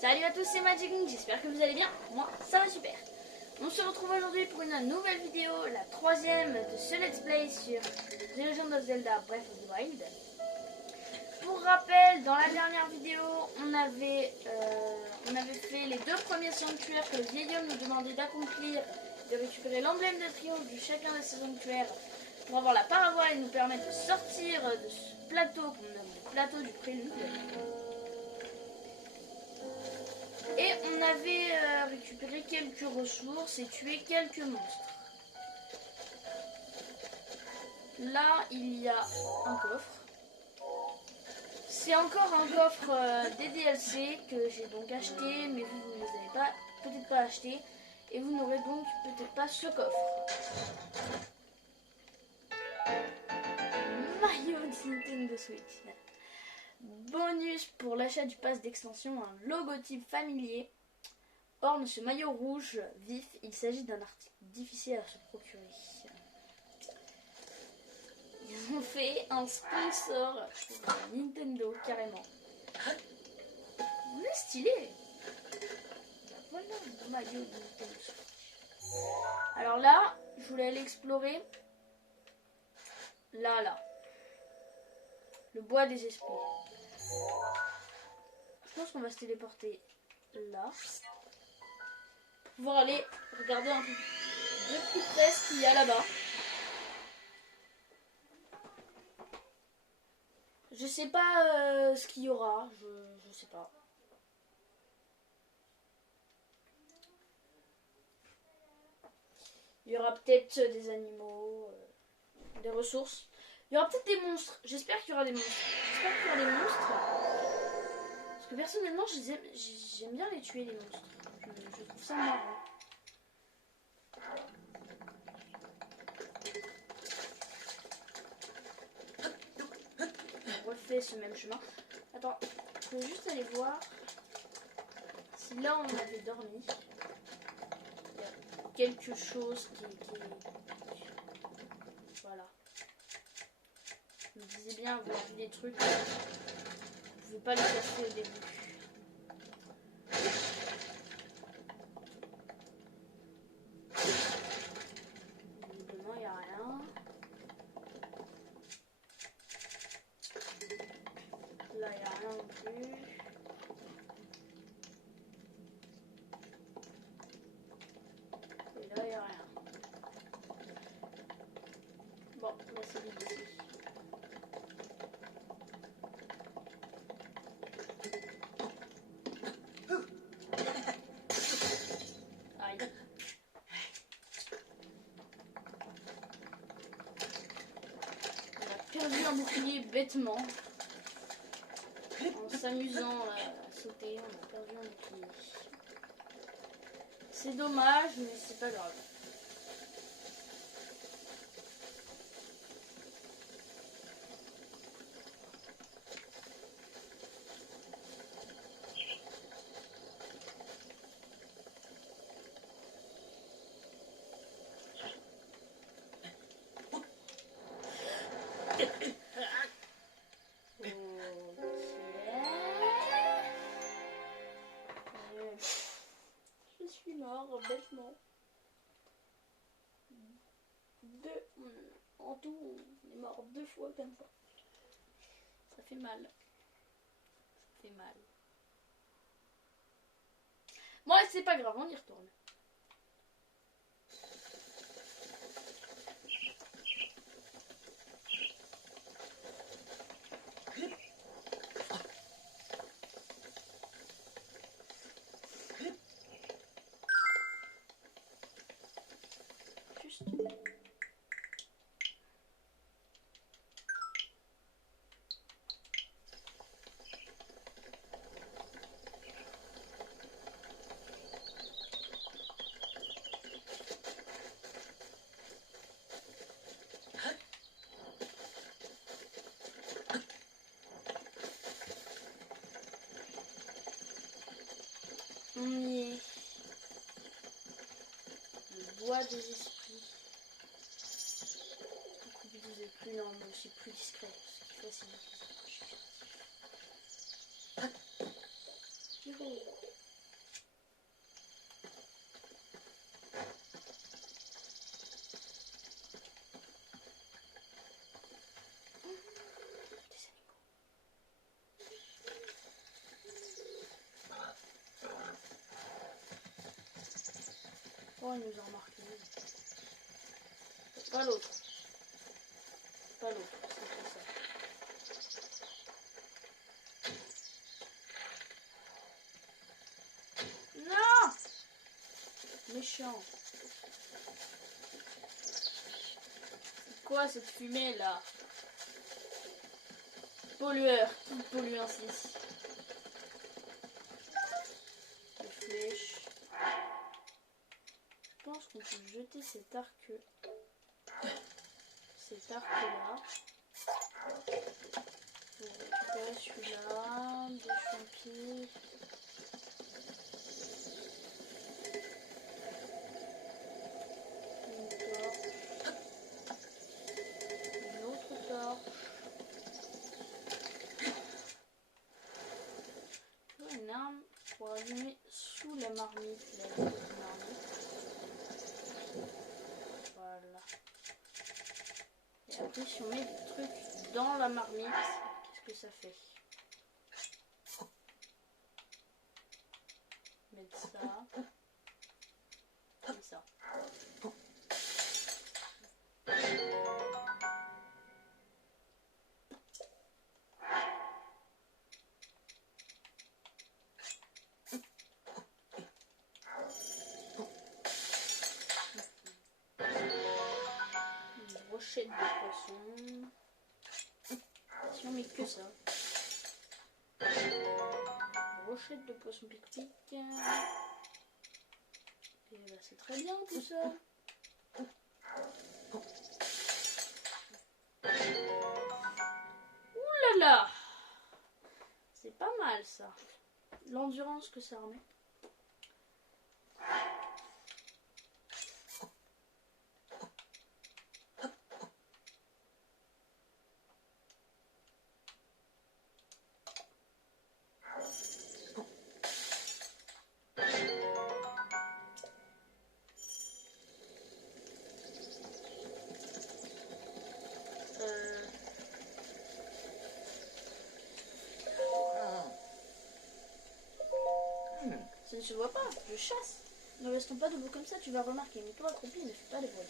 Salut à tous, c'est Magic Link, j'espère que vous allez bien. Moi, ça va super. On se retrouve aujourd'hui pour une nouvelle vidéo, la troisième de ce let's play sur The Legend of Zelda Breath of the Wild. Pour rappel, dans la dernière vidéo, on avait fait les deux premiers sanctuaires que le vieil homme nous demandait d'accomplir, de récupérer l'emblème de triomphe de chacun de ces sanctuaires pour avoir la paravoile et nous permettre de sortir de ce plateau qu'on nomme le plateau du prélude. Et on avait récupéré quelques ressources et tué quelques monstres. Là, il y a un coffre. C'est encore un coffre des DLC que j'ai donc acheté, mais vous ne les avez pas, peut-être pas achetés. Et vous n'aurez donc peut-être pas ce coffre. Maillot de Nintendo Switch. Bonus pour l'achat du pass d'extension, un logotype familier orne ce maillot rouge vif. Il s'agit d'un article difficile à se procurer. Ils ont fait un sponsor Nintendo carrément. On est stylé. Voilà le maillot de Nintendo Switch. Alors là, je voulais aller explorer là. Le bois des esprits. Je pense qu'on va se téléporter là. Pour pouvoir aller regarder un peu de plus près ce qu'il y a là-bas. Je sais pas ce qu'il y aura. Je sais pas. Il y aura peut-être des animaux, des ressources. Il y aura peut-être des monstres. J'espère qu'il y aura des monstres. J'espère qu'il y aura des monstres. Parce que personnellement, j'aime bien les tuer, les monstres. Je trouve ça marrant. On refait ce même chemin. Attends, je peux juste aller voir si là on avait dormi. Il y a quelque chose qui... Voilà. Je me disais bien, avoir vu des trucs, je ne pouvais pas les casser au début. Visiblement, il n'y a rien. Là, il n'y a rien non plus. Et là, il n'y a rien. Bon, on va s'éviter ici. Aïe. On a perdu un bouclier bêtement. En s'amusant à sauter, on a perdu un bouclier. C'est dommage, mais c'est pas grave. Je suis mort bêtement. En tout, on est mort 2 fois comme ça. Ça fait mal. Ça fait mal. Bon, c'est pas grave, on y retourne. Juste. On y est. Le bois des esprits. Beaucoup plus plus non, mais c'est plus discret. C'est plus facile. Youhou. il nous a remarqué. Pas l'autre. Pas l'autre. C'est ça. Non! Méchant. C'est quoi cette fumée là? Pollueur. Qui pollue ainsi? Des flèches. Je pense qu'on peut jeter cet arc. Cet arc là. Pour récupérer celui-là. Des champis. Une arme pour allumer sous la marmite, la marmite. Voilà. Et après, si on met des trucs dans la marmite, qu'est-ce que ça fait? Mettre ça. Comme ça. Brochette de poisson. Si on met que ça. Brochette de poisson pique-pique. Et bah c'est très bien tout ça. Ouh là là! C'est pas mal ça. L'endurance que ça remet. Ça ne se voit pas, je chasse. Ne restons pas debout comme ça, tu vas remarquer. Mais toi, accroupi, ne fais pas de bruit.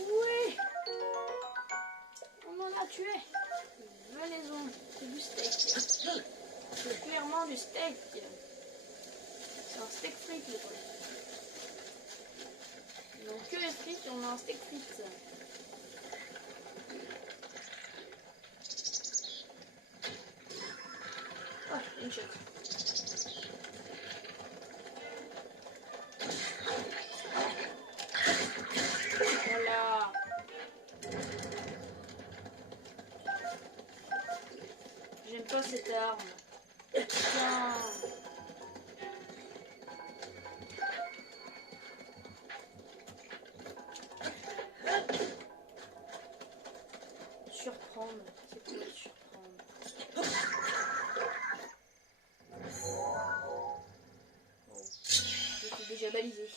Oui! On en a tué. Venez-en, c'est du steak. C'est clairement du steak. C'est un steak frites, les potes. Donc que les frites, on a un steak frites. Oh, une chute. Voilà. J'aime pas cette arme. Putain. Surprendre. C'est quoi surprendre? Bon. J'étais déjà balisé.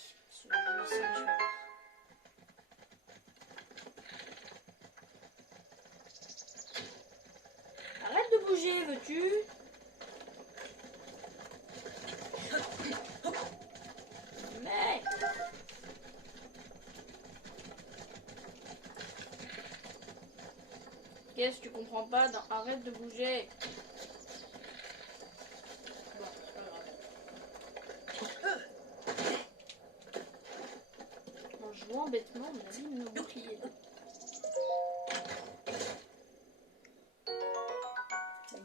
Arrête de bouger, veux-tu? Mais qu'est-ce que tu comprends pas dans arrête de bouger? Bon, c'est pas grave. En jouant bêtement, on abîme nos boucliers.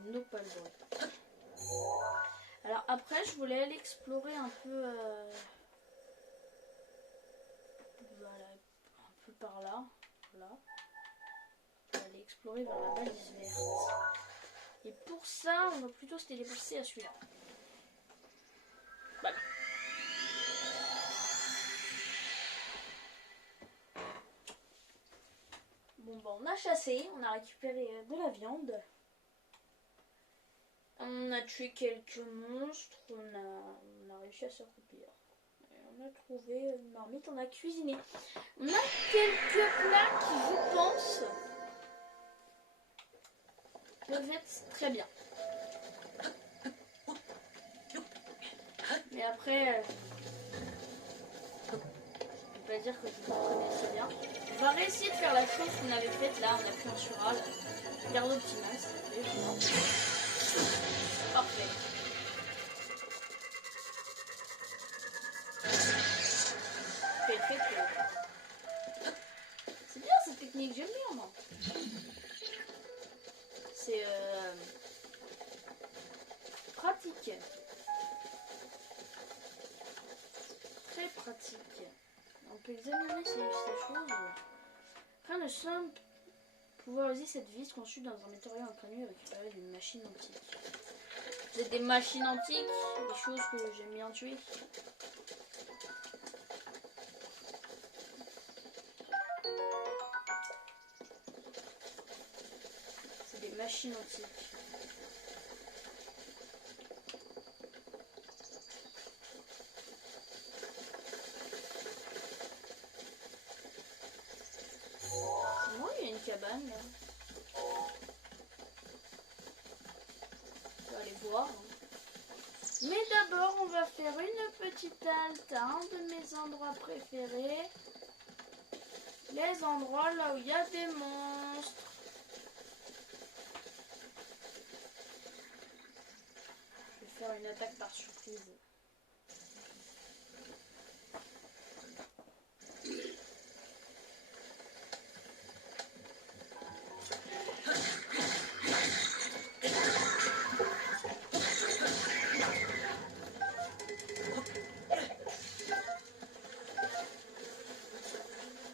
Nos pas le bruit. Alors après, je voulais aller explorer un peu, voilà, un peu par là, là. On va aller explorer vers la balise verte. Et pour ça, on va plutôt se téléporter à celui-là. Voilà. Bon, bah on a chassé, on a récupéré de la viande. On a tué quelques monstres, on a réussi à s'accroupir. Et on a trouvé une marmite, on a cuisiné. On a quelques plats qui, je pense, peuvent être très bien. Mais après, je peux pas dire que je me connais très bien. On va réessayer de faire la chose qu'on avait faite là. On a pris un sural. Garde optimal, s'il te plaît. Parfait. C'est bien cette technique, j'aime bien moi. C'est pratique. Très pratique. On peut examiner ces choses. Rien de simple. Pouvoir user cette vis conçue dans un matériau inconnu et récupérer d'une machine antique. Vous êtes des machines antiques, des choses que j'aime bien tuer. C'est des machines antiques. Moi, il y a une cabane là. On va aller voir. Mais d'abord, on va faire une petite halte à un de mes endroits préférés. Les endroits là où il y a des monstres. Je vais faire une attaque par surprise.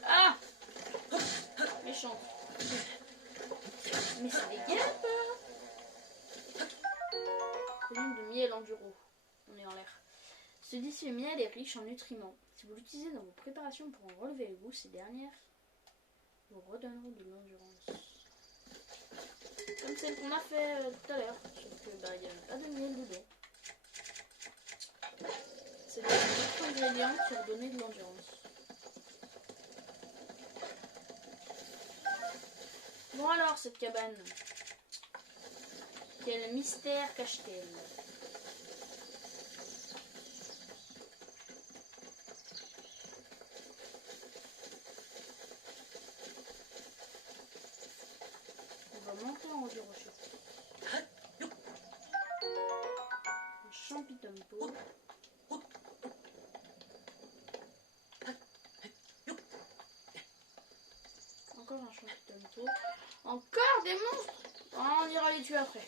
Ah! Méchant. Mais c'est des guêpes! Volume de miel enduro. On est en l'air. Ce délicieux miel est riche en nutriments. Si vous l'utilisez dans vos préparations pour en relever le goût, ces dernières vous redonneront de l'endurance. Comme celle qu'on a fait tout à l'heure. Sauf que il n'y avait pas de miel dedans. C'est d'autres ingrédients qui ont donné de l'endurance. Bon alors, cette cabane. Quel mystère cache-t-elle? On va monter en haut du rocher. Un champitompo. Encore un champitompo. Encore des monstres! On ira les tuer après.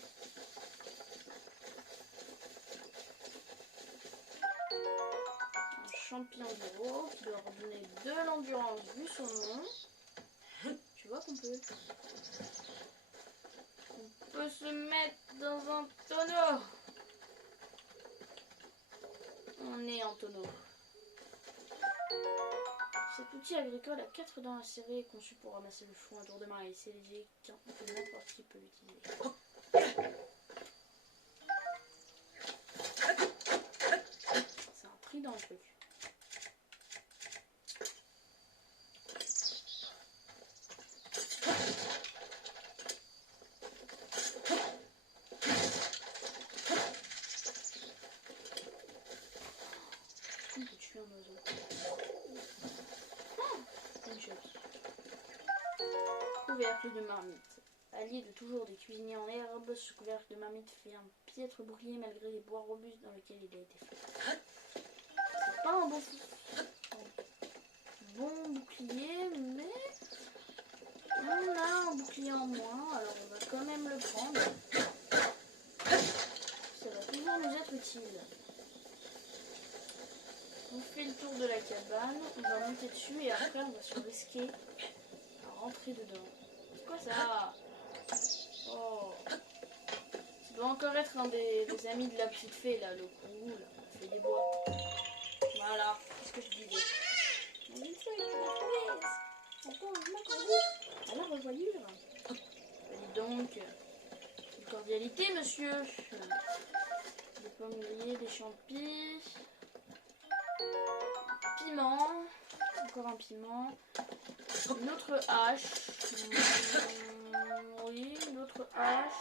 Un champion d'eau qui doit redonner de l'endurance vu son nom. Tu vois qu'on peut se mettre dans un tonneau. On est en tonneau. Cet outil agricole a 4 dents acérées conçu pour ramasser le foin à tour de main et c'est léger que n'importe qui peut l'utiliser. C'est un prix dans le truc. On peut tuer un oiseau. Une chose. Couvercle de marmite. Allié de toujours des cuisiniers en herbe, ce couvercle de marmite fait un piètre bouclier malgré les bois robustes dans lesquels il a été fait. C'est pas un bon bouclier, mais on a un bouclier en moins, alors on va quand même le prendre. Ça va toujours nous être utile. On fait le tour de la cabane, on va monter dessus et après on va se risquer à rentrer dedans. C'est quoi ça? Oh, ça doit encore être un des amis de la petite fée là, le kourou là, qui fait des bois. Voilà, c'est ce que je disais. Mais une feuille, tu l'as trouvé. Encore une main. À la revoyure. Dis donc, cordialité, monsieur. Des pommes grillées, des champis. Piment. Encore un piment. Une autre hache. Oui, une autre hache.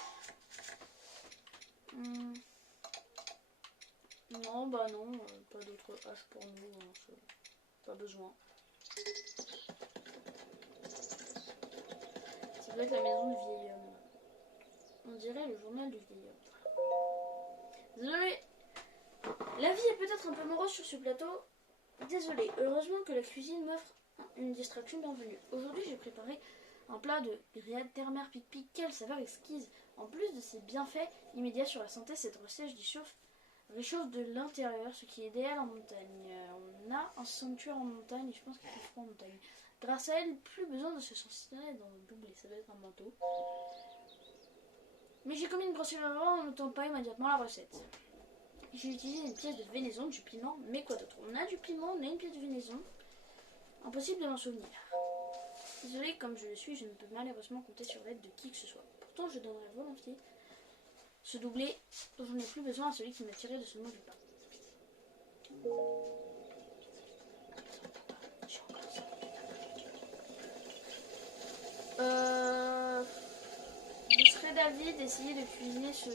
Non, bah non, pas d'autre hache pour nous. Hein, pas besoin. Ça doit être la maison du vieil homme. On dirait le journal du vieil homme. Désolé. La vie est peut-être un peu morose sur ce plateau. Désolé. Heureusement que la cuisine m'offre une distraction bienvenue. Aujourd'hui, j'ai préparé un plat de grillade terre-mer pic-pic. Quelle saveur exquise. En plus de ses bienfaits immédiats sur la santé, cette recette réchauffe de l'intérieur, ce qui est idéal en montagne. On a un sanctuaire en montagne, je pense qu'il fait froid en montagne. Grâce à elle, plus besoin de se sentir dans le doublé, ça doit être un manteau. Mais j'ai commis une grosse erreur en notant pas immédiatement la recette. J'ai utilisé une pièce de vénaison, du piment, mais quoi d'autre? On a du piment, on a une pièce de vénaison. Impossible de m'en souvenir. Désolé, comme je le suis, je ne peux malheureusement compter sur l'aide de qui que ce soit. Pourtant, je donnerais volontiers ce doublé dont je n'ai plus besoin à celui qui m'a tiré de ce mauvais pas. Je serais d'avis d'essayer de cuisiner ce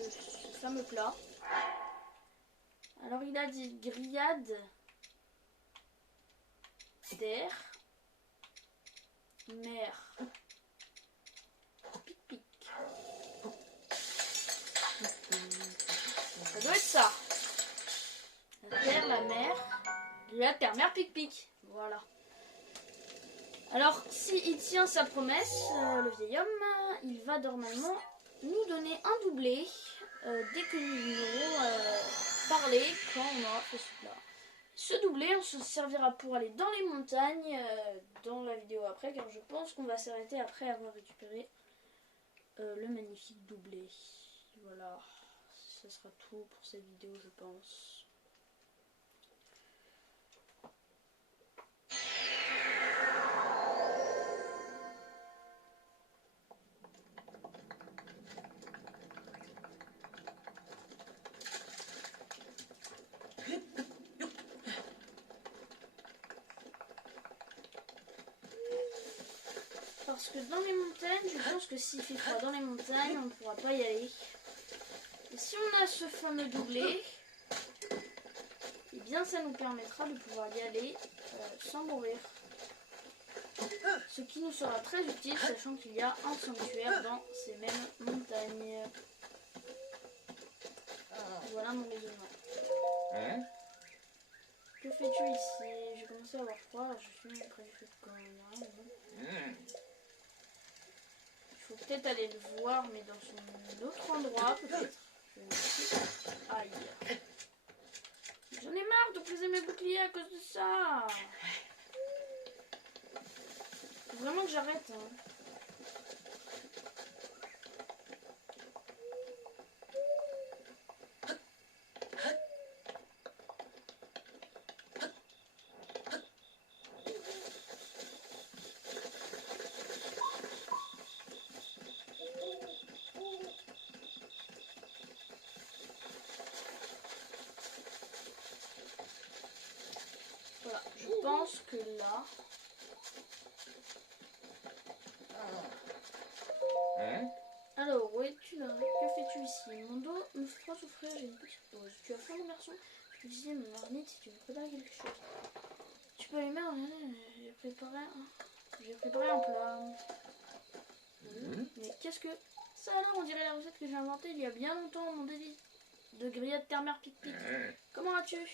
fameux plat. Alors il a dit grillade terre mer pic pic. Ça doit être ça. La terre, la mer, grillade terre mer pic pic. Voilà. Alors, s'il tient sa promesse, le vieil homme, il va normalement nous donner un doublé dès que nous aurons parlé, quand on aura fait ce plat. Ce doublé, on se servira pour aller dans les montagnes, dans la vidéo après, car je pense qu'on va s'arrêter après avoir récupéré le magnifique doublé. Voilà, ce sera tout pour cette vidéo, je pense. Parce que dans les montagnes, je pense que s'il fait froid dans les montagnes, on ne pourra pas y aller. Et si on a ce fameux doublé, eh bien ça nous permettra de pouvoir y aller sans mourir. Ce qui nous sera très utile, sachant qu'il y a un sanctuaire dans ces mêmes montagnes. Voilà mon raisonnement. Que fais-tu ici? J'ai commencé à avoir froid, alors je suis près du feu de camp. Il faut peut-être aller le voir, mais dans son autre endroit, peut-être. Aïe. J'en ai marre de briser mes boucliers à cause de ça. Faut vraiment que j'arrête. Hein. Voilà, je pense que là... Alors, où es-tu là? Que fais-tu ici? Mon dos me fera souffrir, j'ai une petite pause. Tu as faim, mon garçon? Je peux utiliser mon marmite si tu veux préparer quelque chose. Tu peux allumer, j'ai préparé un plat. Mais qu'est-ce que... Ça alors, on dirait la recette que j'ai inventée il y a bien longtemps, mon délit. De grillade terre-mer pic-pic. Comment as-tu?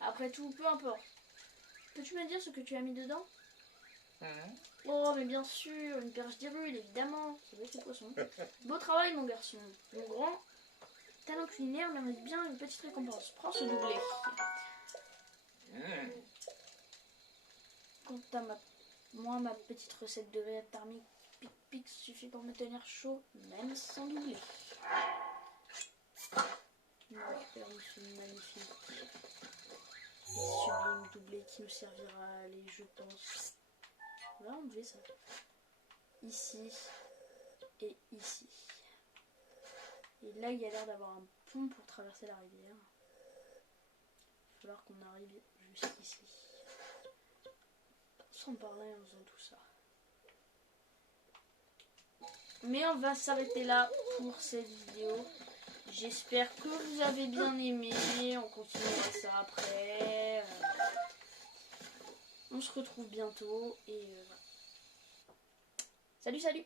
Après tout, peu importe. Peux-tu me dire ce que tu as mis dedans? Oh, mais bien sûr, une perche d'irule, évidemment. Ça doit être le poisson. Beau travail, mon garçon. Mon grand talent culinaire mérite bien une petite récompense. Prends ce doublé. Quant à ma petite recette de grillade thermique pic-pic suffit pour me tenir chaud, même sans doublé. Je récupère ce magnifique sublime doublé qui nous servira à aller, je pense. On va enlever ça. Ici et ici. Et là, il y a l'air d'avoir un pont pour traverser la rivière. Il va falloir qu'on arrive jusqu'ici. Sans parler en faisant tout ça. Mais on va s'arrêter là pour cette vidéo. J'espère que vous avez bien aimé. On continuera ça après. On se retrouve bientôt. Et voilà. Salut, salut!